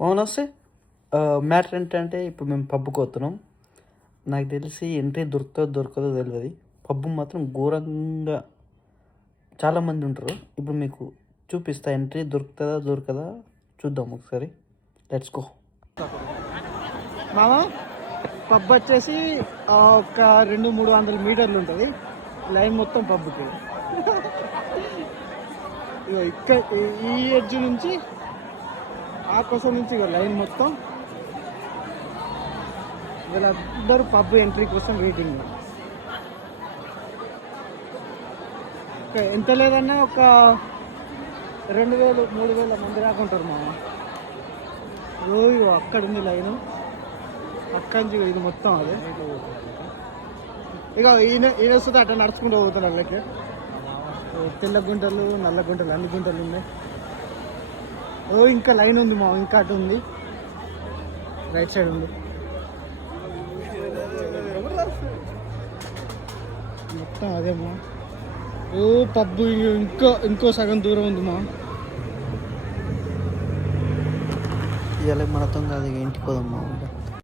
అవును వస్తే మ్యాటర్ ఏంటంటే ఇప్పుడు మేము పబ్కి వస్తున్నాం. నాకు తెలిసి ఎంట్రీ దొరకదో తెలియదు. పబ్బు మాత్రం ఘోరంగా చాలామంది ఉంటారు. ఇప్పుడు మీకు చూపిస్తా, ఎంట్రీ దొరకదా చూద్దాం ఒకసారి. Let's go. మామ పబ్ వచ్చేసి ఒక 200-300 మీటర్లు ఉంటుంది లైన్ మొత్తం పబ్కి. ఇక్కడ ఈ ఎడ్జ్ నుంచి ఆ కోసం నుంచి లైన్ మొత్తం వీళ్ళందరూ పబ్ ఎంట్రీ కోసం వెయిటింగ్. ఎంత లేదన్నా ఒక 2000-3000 మంది దాకా ఉంటారు మామ. రోజు అక్కడ ఉంది లైను, అక్కడి నుంచి ఇది మొత్తం అదే. ఇక ఈయన వస్తుంది అట్లా నడుచుకుంటూ పోతారు. వాళ్ళకి తెల్ల గుంటలు, నల్ల గుంటలు, అన్ని గుంటలు ఉన్నాయి. ఇంకా లైన్ ఉంది మా, ఇంకా అటు ఉంది, రైట్ సైడ్ ఉంది మొత్తం అదే మా. పబ్బు ఇంకో సగం దూరం ఉంది మా. ఇవాళ మనతో కాదు, ఇంటికి పోదాం మా.